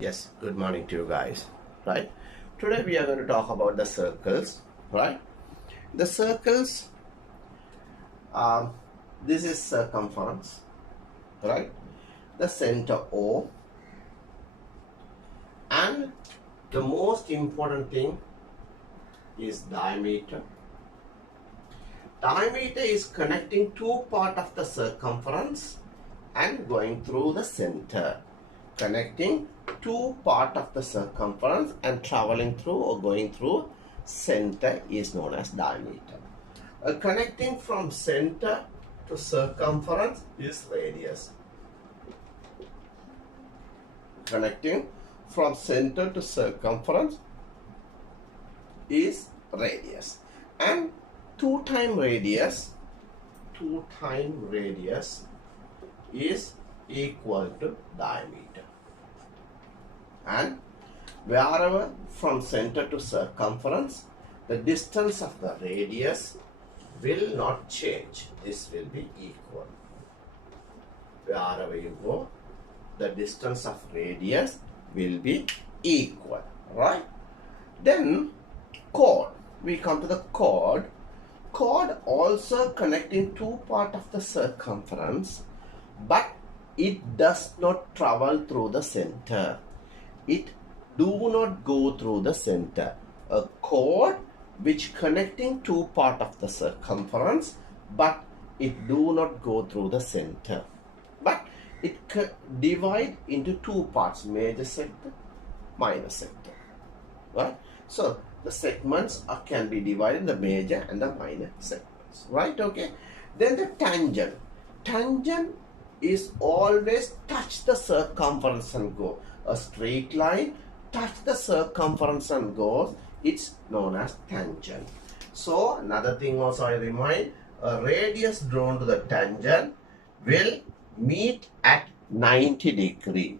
Yes, good morning to you guys. Right? Today we are going to talk about the circles. Right? The circles, um, this is circumference. Right? The center O, and the most important thing is diameter. Diameter is connecting two parts of the circumference and going through the center. Connecting two parts of the circumference and traveling through or going through center is known as diameter. Connecting from center to circumference is radius. Connecting from center to circumference is radius. And 2 times radius is equal to diameter. And wherever from center to circumference, the distance of the radius will not change. This will be equal. Wherever you go, the distance of radius will be equal. Right? Then chord. We come to the chord. Chord also connecting two parts of the circumference, but it does not travel through the center. It do not go through the center. A chord which connecting two parts of the circumference, but it do not go through the center. But it divide into two parts, major sector, minor sector. Right? So the segments can be divided in the major and the minor segments. Right? Okay. Then the tangent. Tangent is always touch the circumference and go. A straight line touch the circumference and goes. It's known as tangent. So another thing also I remind, a radius drawn to the tangent will meet at 90 degree.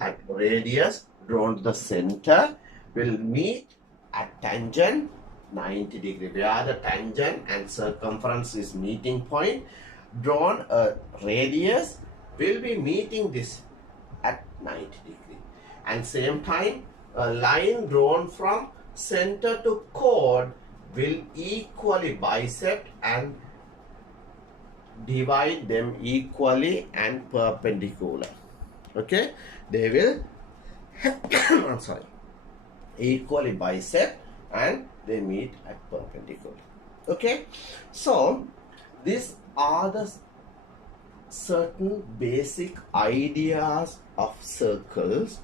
At radius drawn to the center will meet at tangent 90 degree. Where the tangent and circumference is meeting point, drawn a radius will be meeting this at 90 degree. And same time, a line drawn from center to chord will equally bisect and divide them equally and perpendicular. Okay, they will I'm sorry, equally bisect and they meet at perpendicular. Okay, so these are the certain basic ideas of circles,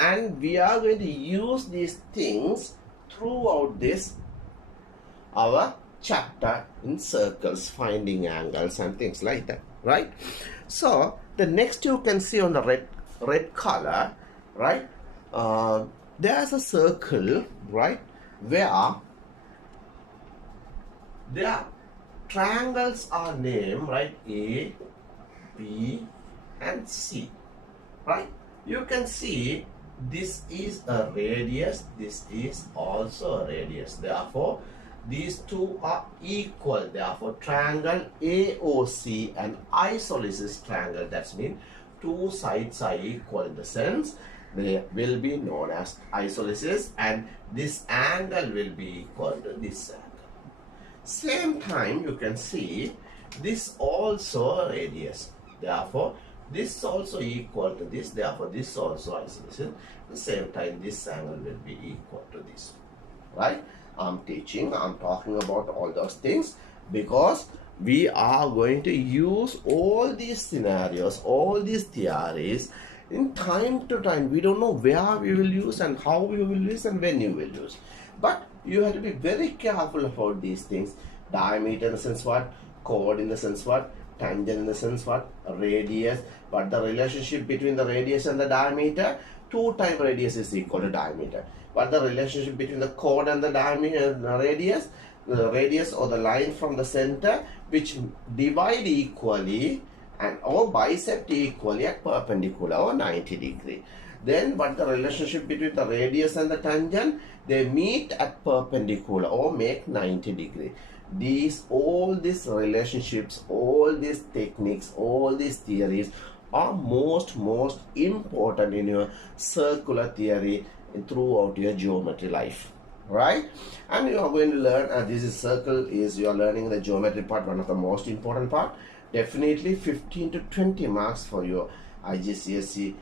and we are going to use these things throughout this our chapter in circles, finding angles and things like that. Right? So the next you can see on the red color, right? There's a circle, right, where their triangles are named, right, A, B and C. Right? You can see this is a radius, this is also a radius. Therefore, these two are equal. Therefore, triangle AOC and isosceles triangle, that means two sides are equal in the sense they will be known as isosceles, and this angle will be equal to this angle. Same time, you can see this also a radius. Therefore, this also equal to this. Therefore, this also isosceles. At the same time, this angle will be equal to this. Right? I'm talking about all those things because we are going to use all these scenarios, all these theories in time to time. We don't know where we will use and how we will use and when you will use. But you have to be very careful about these things. Diameter in the sense what? Chord in the sense what? Tangent in the sense what? Radius. But the relationship between the radius and the diameter, 2 times radius is equal to diameter. But the relationship between the chord and the diameter, the radius or the line from the center which divide equally and or bisect equally at perpendicular or 90 degree. Then what the relationship between the radius and the tangent, they meet at perpendicular or make 90 degree. All these relationships, all these techniques, all these theories, are most important in your circular theory throughout your geometry life, right? And you are going to learn, this is circle is you are learning the geometry part, one of the most important part. Definitely 15 to 20 marks for your IGCSE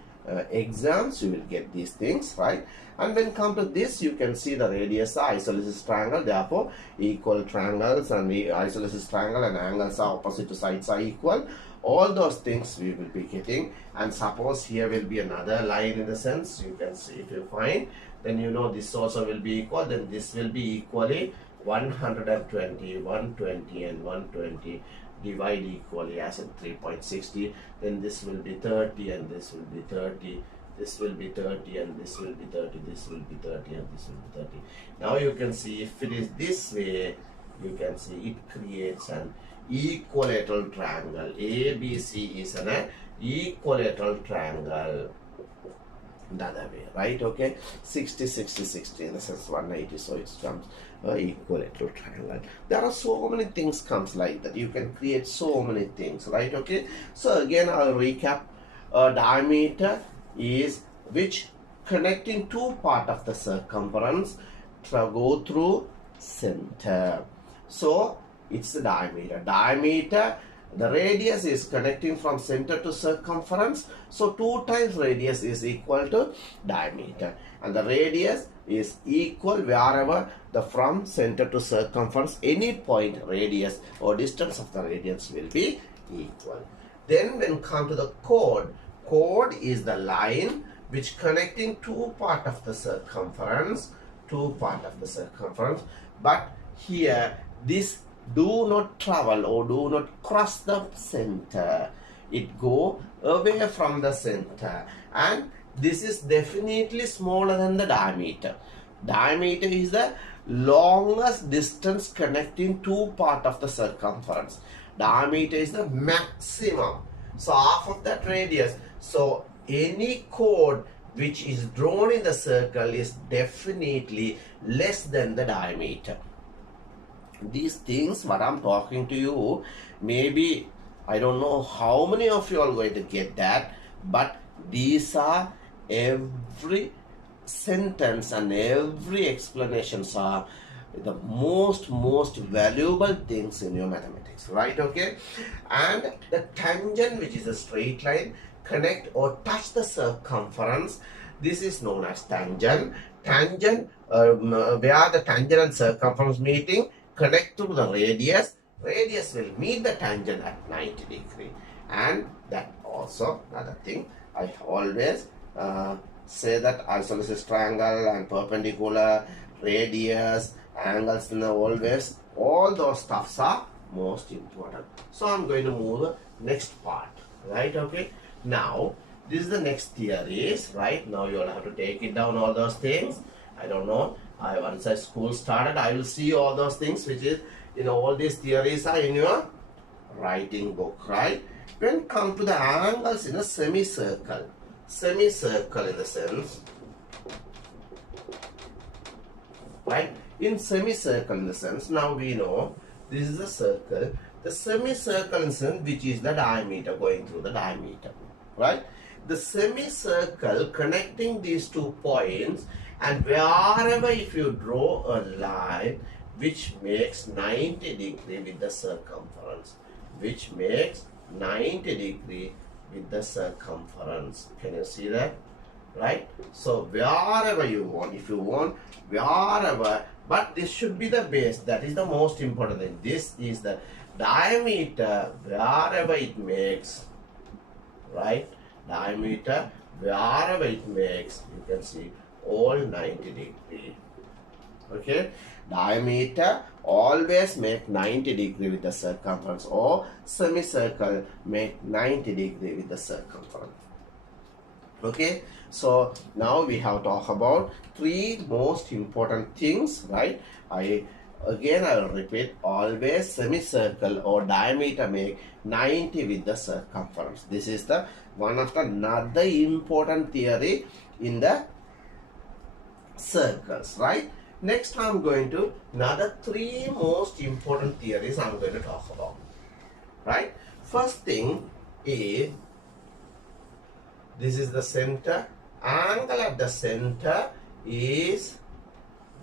exams. You will get these things, right? And then come to this, you can see the radius are isosceles triangle, therefore equal triangles, and the isosceles triangle and angles are opposite sides are equal. All those things we will be getting. And suppose here will be another line in the sense, you can see, if you find, then you know this also will be equal, then this will be equally 120, 120 and 120 divide equally as in 3.60. Then this will be 30 and this will be 30, this will be 30 and this will be 30, this will be 30 and this will be 30. Now you can see if it is this way, you can see it creates an equilateral triangle. ABC is an equilateral triangle. Another way, right? Okay, 60, 60, 60 in the sense 180, so it comes equilateral triangle. There are so many things comes like that. You can create so many things, right? Okay, so again I'll recap. Diameter is which connecting two part of the circumference go through center. So it's the diameter. Diameter, the radius is connecting from center to circumference. So 2 times radius is equal to diameter. And the radius is equal wherever the from center to circumference, any point radius or distance of the radius will be equal. Then when come to the chord, chord is the line which connecting two part of the circumference, but here this do not travel or do not cross the center. It go away from the center, and this is definitely smaller than the diameter. Diameter is the longest distance connecting two part of the circumference. Diameter is the maximum, so half of that radius. So any chord which is drawn in the circle is definitely less than the diameter. These things what I'm talking to you, maybe I don't know how many of you are going to get that, but these are every sentence and every explanations are the most valuable things in your mathematics, right? Okay, and the tangent, which is a straight line, connect or touch the circumference, this is known as tangent. Tangent, where the tangent and circumference meeting, connect to the radius. Radius will meet the tangent at 90 degree. And that also another thing, I always say that isosceles triangle and perpendicular, radius, angles, always all those stuffs are most important. So I'm going to move the next part, right? Okay, now this is the next theories, right? Now you'll have to take it down, all those things. I don't know, once school started, I will see all those things which is, all these theories are in your writing book, right? When come to the angles in a semicircle in the sense, right? In semicircle in the sense, now we know this is a circle. The semicircle in the sense, which is the diameter, going through the diameter, right? The semicircle connecting these 2 points, and wherever if you draw a line which makes 90 degree with the circumference, with the circumference. Can you see that? Right? So wherever you want, if you want, wherever, but this should be the base. That is the most important thing. This is the diameter, wherever it makes, right? Diameter, wherever it makes, you can see all 90 degree. Okay, diameter always make 90 degree with the circumference, or semicircle make 90 degree with the circumference. Okay, so now we have talked about 3 most important things, right? I will repeat, always semicircle or diameter make 90 with the circumference. This is the one of the another important theory in the circles, right? Next I'm going to another 3 most important theories I'm going to talk about, right? First thing is This is the center. Angle at the center is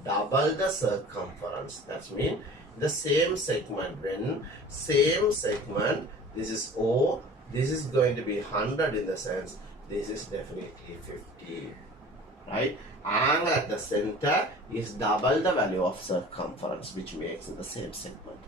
double the circumference. That means the same segment. When same segment, this is O, this is going to be 100 in the sense, this is definitely 50. Right? Angle at the center is double the value of circumference, which makes in the same segment.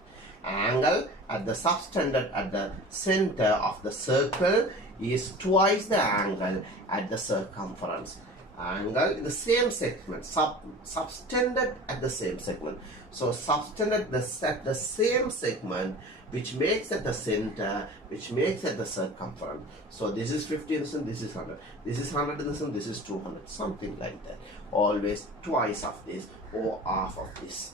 Angle at the subtended at the center of the circle is twice the angle at the circumference. Angle in the same segment, subtended at the same segment. So subtended at the same segment, which makes at the center, which makes at the circumference. So this is 50 in the center, this is 100. This is 100 in the center, this is 200. Something like that. Always twice of this or half of this.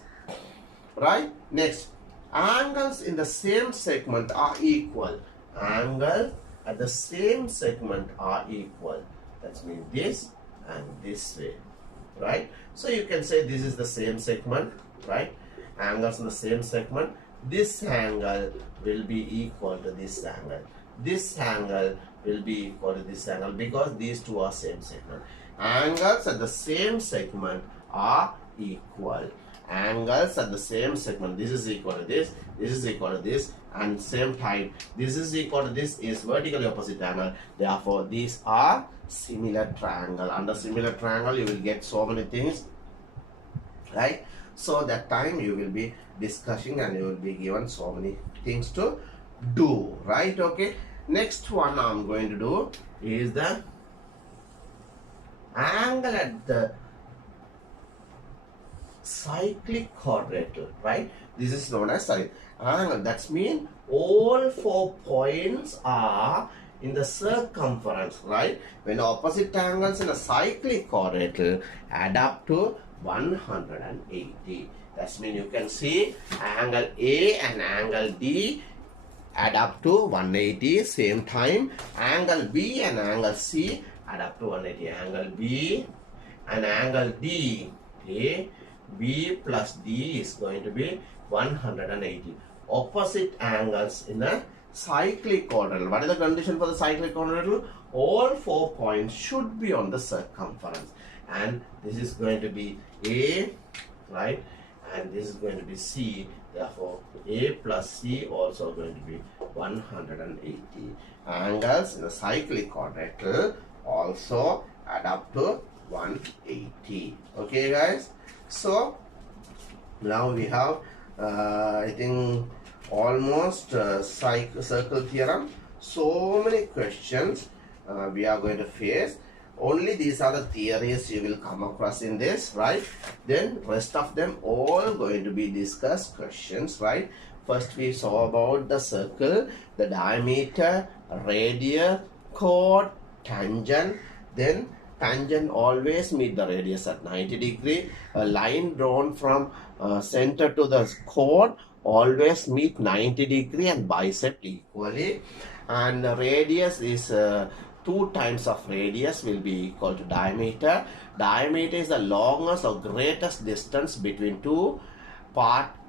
Right? Next, angles in the same segment are equal. Angles at the same segment are equal. That means this and this way. Right? So you can say this is the same segment. Right? Angles in the same segment. This angle will be equal to this angle. This angle will be equal to this angle because these two are same segment. Angles at the same segment are equal. Angles at the same segment, this is equal to this is equal to this, and same time this is equal to this is vertically opposite angle. Therefore these are similar triangle. Under similar triangle you will get so many things, right? So that time you will be discussing and you will be given so many things to do, right? Okay, next one I'm going to do is the angle at the cyclic quadrilateral, right? This is known as cyclic angle. That means all 4 points are in the circumference, right? When opposite angles in a cyclic quadrilateral add up to 180. That means you can see angle A and angle D add up to 180. Same time angle B and angle C add up to 180. Angle B and angle D, A, B plus D is going to be 180. Opposite angles in a cyclic quadrilateral. What is the condition for the cyclic quadrilateral? All 4 points should be on the circumference. And this is going to be A, right? And this is going to be C. Therefore, A plus C also going to be 180. Angles in the cyclic quadrilateral also add up to 180. Okay, guys? So now we have I think almost circle theorem. So many questions we are going to face. Only these are the theories you will come across in this, right? Then rest of them all going to be discussed questions, right? First we saw about the circle, the diameter, radius, chord, tangent. Then tangent always meet the radius at 90 degree. A line drawn from center to the chord always meet 90 degree and bisect equally. And the radius is 2 times of radius will be equal to diameter. Diameter is the longest or greatest distance between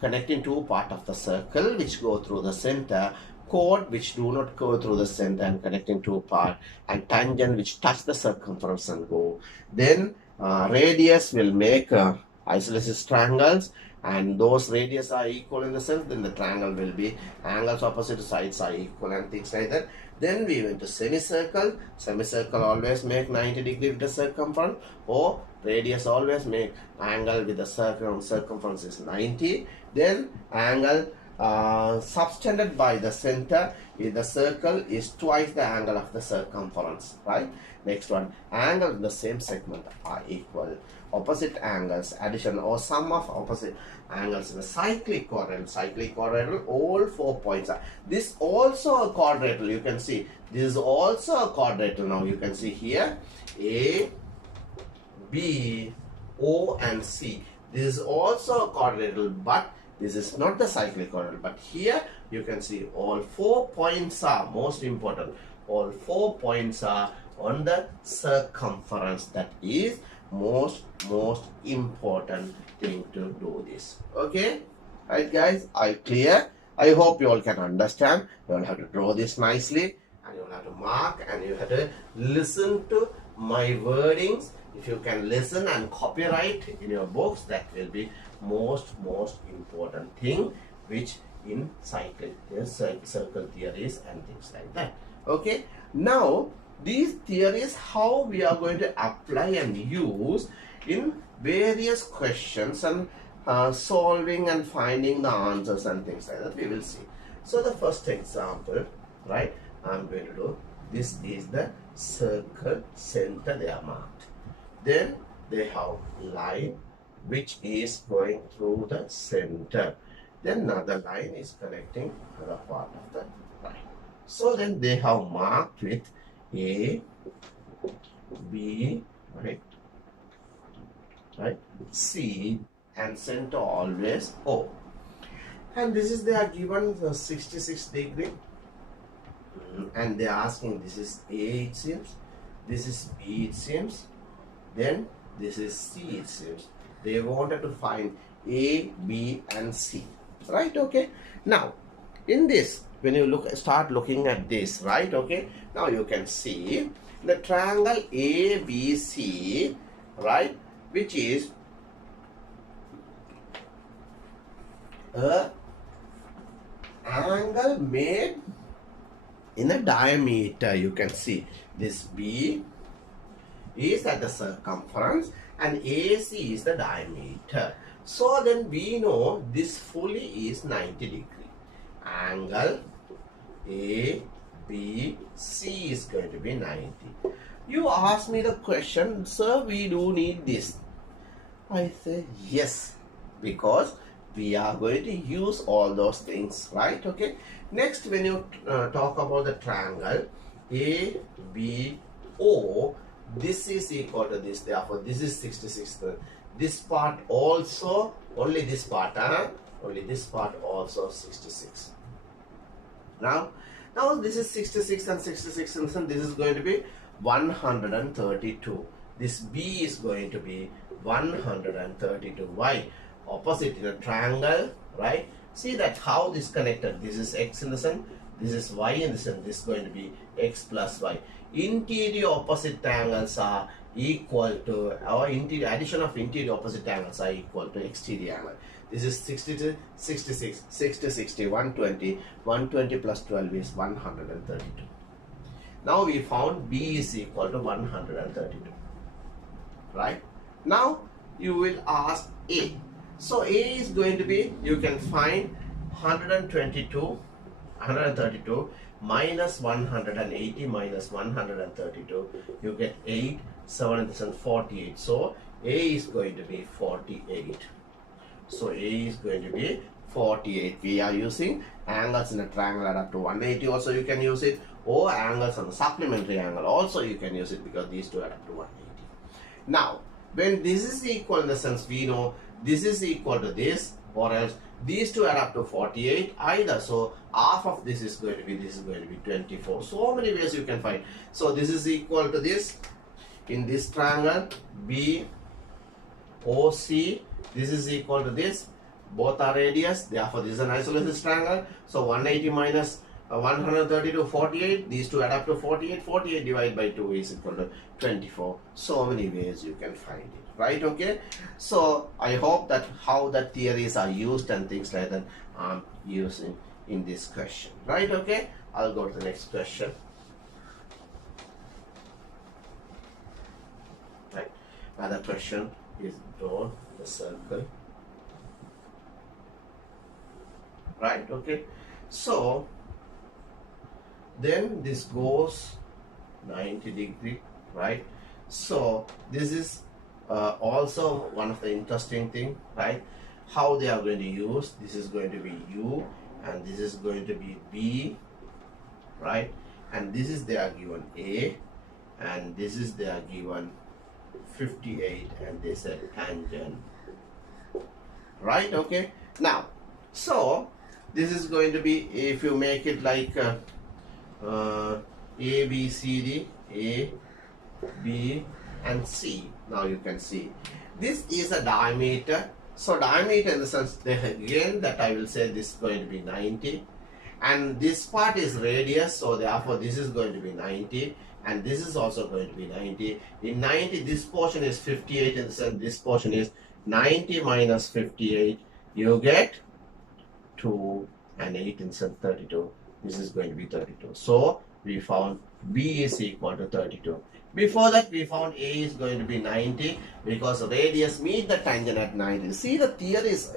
connecting two parts of the circle which go through the center. Chord which do not go through the center and connecting two parts, and tangent which touch the circumference and go. Then radius will make isosceles triangles, and those radius are equal in the center. Then the triangle will be angles opposite sides are equal and things like that. Then we went to semicircle. Semicircle always make 90 degree with the circumference, or radius always make angle with the circumference is 90. Then angle subtended by the center in the circle is twice the angle of the circumference, right? Next one, angle in the same segment are equal. Opposite angles, addition or sum of opposite angles in a cyclic quadrilateral. Cyclic quadrilateral, all 4 points are. This also a quadrilateral. You can see this is also a quadrilateral. Now you can see here A, B, O and C. This is also a quadrilateral, but this is not the cyclic quadrilateral. But here you can see all 4 points are most important. All 4 points are on the circumference. That is most important thing to do this. Okay, right guys, I clear. I hope you all can understand. You all have to draw this nicely. and you will have to mark, and you have to listen to my wordings. If you can listen and copyright in your books, that will be most important thing, which in circle theories and things like that. Okay, now these theories, how we are going to apply and use in various questions and solving and finding the answers and things like that, we will see. So the first example, right, I'm going to do, this is the circle center they are marked. Then they have line which is going through the center. Then another line is connecting another part of the line. So then they have marked with A, B, right, C, and center always O. And this is, they are given the 66 degree, and they are asking, this is A it seems, this is B it seems, then this is C it seems. They wanted to find A, B and C, right? Okay, now in this, when you start looking at this, right, okay, now you can see the triangle ABC, right, which is a angle made in a diameter. You can see this B is at the circumference and AC is the diameter. So then we know this fully is 90 degree. Angle A, B, C is going to be 90. You ask me the question, sir, we do need this. I say yes, because we are going to use all those things, right? Okay. Next, when you talk about the triangle A, B, O, this is equal to this. Therefore, this is 66. This part also, only this part, only this part also 66. Now this is 66 and 66, and this is going to be 132. This B is going to be 132. Why? Opposite in a triangle, right? See that how this connected. This is X in the center, this is Y in the center, this is going to be X plus Y. Interior opposite angles are equal to, our interior addition of interior opposite angles are equal to exterior angle. This is 60 to 66, 60, 60, 120, 120 plus 12 is 132. Now we found B is equal to 132, right? Now you will ask A. So A is going to be, you can find 132 minus 180 minus 132, you get 8, 7 and 48. So A is going to be 48. So A is going to be 48. We are using angles in a triangle add up to 180. Also you can use it, or angles on the supplementary angle also you can use it, because these two add up to 180. Now when this is equal, in the sense we know this is equal to this, or else these two add up to 48 either. So half of this is going to be, this is going to be 24. So many ways you can find. So this is equal to this in this triangle B O C. This is equal to this. Both are radius. Therefore, this is an isosceles triangle. So 180 minus 132, 48. These two add up to 48. 48 divided by 2 is equal to 24. So many ways you can find it. Right? Okay. So I hope that how the theories are used and things like that I'm using in this question. Right? Okay. I'll go to the next question. Right. Another question is draw the circle. Right? Okay. So then this goes 90 degree. Right? So this is also one of the interesting thing, right? How they are going to use, this is going to be U and this is going to be B, right? And this is they are given A and this is they are given 58 and they said tangent, right? Okay. Now, so this is going to be, if you make it like A, B, C, D, A, B and C. Now you can see this is a diameter. So diameter in the sense, again that I will say this is going to be 90, and this part is radius, so therefore this is going to be 90, and this is also going to be 90. In 90, this portion is 58, and this portion is 90 minus 58. You get 2 and 8 and 32. This is going to be 32. So we found B is equal to 32. Before that, we found A is going to be 90 because radius meet the tangent at 90. See, the theory is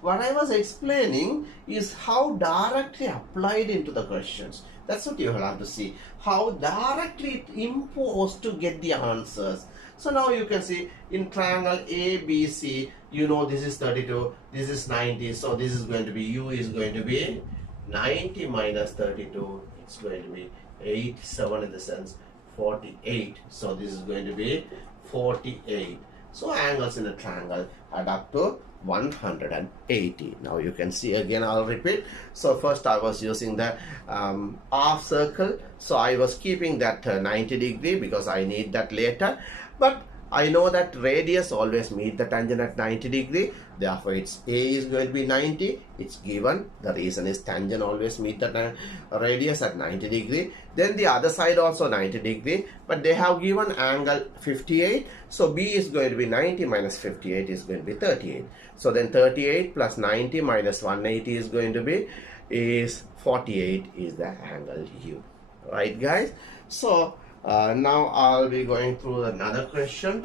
what I was explaining is how directly applied into the questions. That's what you will have to see. How directly it imposed to get the answers. So now you can see in triangle ABC, you know this is 32, this is 90. So this is going to be, U is going to be 90 minus 32. It's going to be 8, 7 in the sense 48. So this is going to be 48. So angles in a triangle add up to 180. Now you can see again, I'll repeat. So first I was using the half circle. So I was keeping that 90 degree because I need that later. But I know that radius always meet the tangent at 90 degree. Therefore, its A is going to be 90. It's given. The reason is tangent always meet the radius at 90 degree. Then the other side also 90 degree. But they have given angle 58. So B is going to be 90 minus 58 is going to be 38. So then 38 plus 90 minus 180 is going to be is 48 is the angle U. Right, guys? So now I'll be going through another question,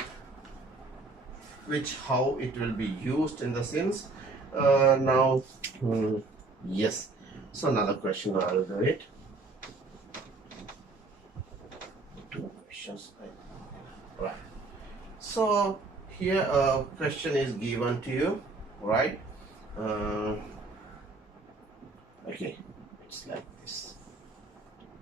which how it will be used in the sense. Yes. So another question, I'll do it. Two questions. Right. So here a question is given to you, right? Okay, it's like this,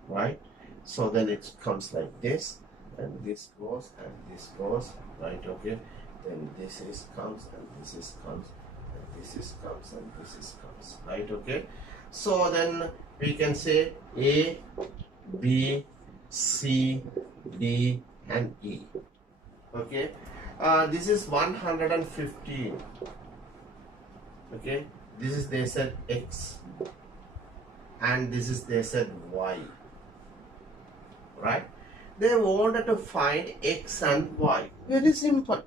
right? So then it comes like this, and this goes, and this goes, right? Okay. Then this is comes, and this is comes, and this is comes, and this is comes, right? Okay. So then we can say A, B, C, D, and E. Okay. This is 115. Okay. This is they said X, and this is they said Y. Right? They wanted to find X and Y. Very simple.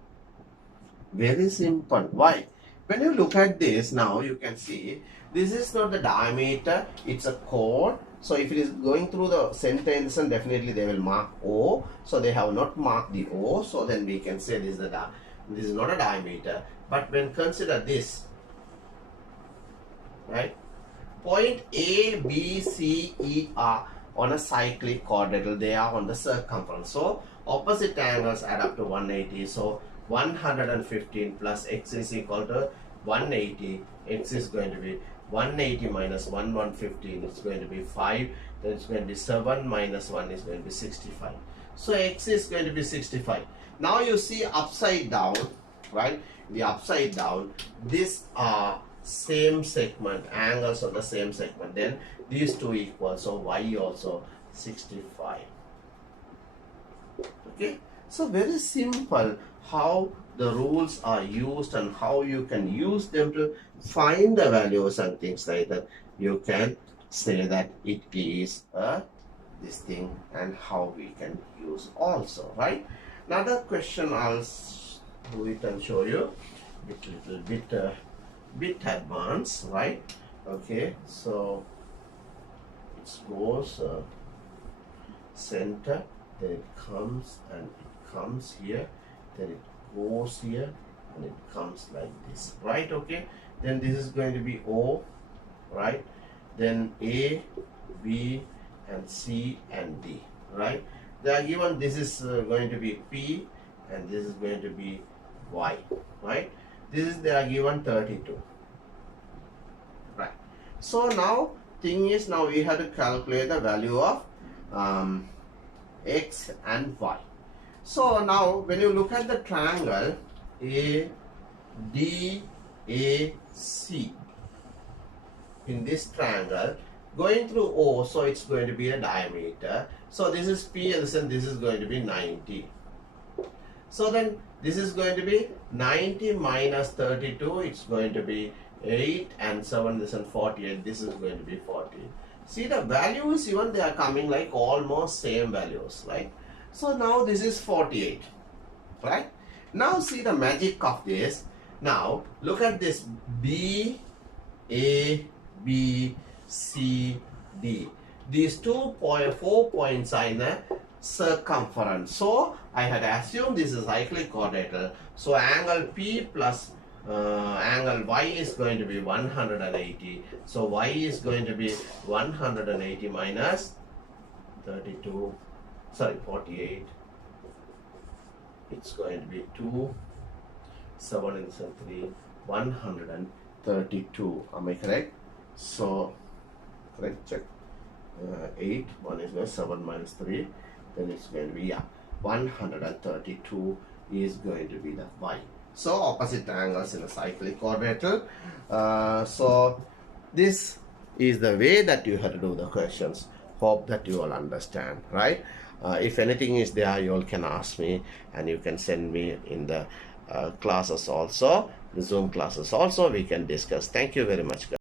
Very simple. Why? When you look at this now, you can see this is not the diameter, it's a chord. So if it is going through the center in the sun, definitely they will mark O. So they have not marked the O. So then we can say this is not a diameter. But when consider this, right? Point A, B, C, E are on a cyclic quadrilateral, they are on the circumference. So opposite angles add up to 180. So 115 plus X is equal to 180. X is going to be 180 minus 115. It's going to be 5. Then it's going to be 7 minus 1 is going to be 65. So X is going to be 65. Now you see upside down, right? The upside down, these are same segment, angles of the same segment. Then these two equal, so Y also 65. Okay, so very simple how the rules are used and how you can use them to find the values and things like that. You can say that it is this thing, and how we can use also, right? Another question I'll do it and show you little bit advanced, right? Okay, so it goes center, then it comes and it comes here, then it goes here, and it comes like this, right? Okay, then this is going to be O, right? Then A, B, and C and D, right? They are given this is going to be P, and this is going to be Y, right? This is they are given 32, right? So now thing is, now we have to calculate the value of X and Y. So now when you look at the triangle A, D, A, C, in this triangle going through O, so it's going to be a diameter. So this is P, and this is going to be 90. So then this is going to be 90 minus 32, it's going to be 8, and 7, this and 48, this is going to be 40. See the values, even they are coming like almost same values, right? So now this is 48, right? Now see the magic of this. Now look at this B, A, B, C, D. These 4 points are in a circumference. So I had assumed this is cyclic quadrilateral. So angle P plus angle Y is going to be 180. So Y is going to be 180 minus 32, sorry, 48. It's going to be 2, 7 and 3, 132. Am I correct? So, correct, check. 8, 1 is going 7 minus 3. Then it's going to be, yeah, 132 is going to be the Y. So, opposite angles in a cyclic quadrilateral. So, this is the way that you have to do the questions. Hope that you all understand, right? If anything is there, you all can ask me, and you can send me in the classes also, the Zoom classes also, we can discuss. Thank you very much, guys.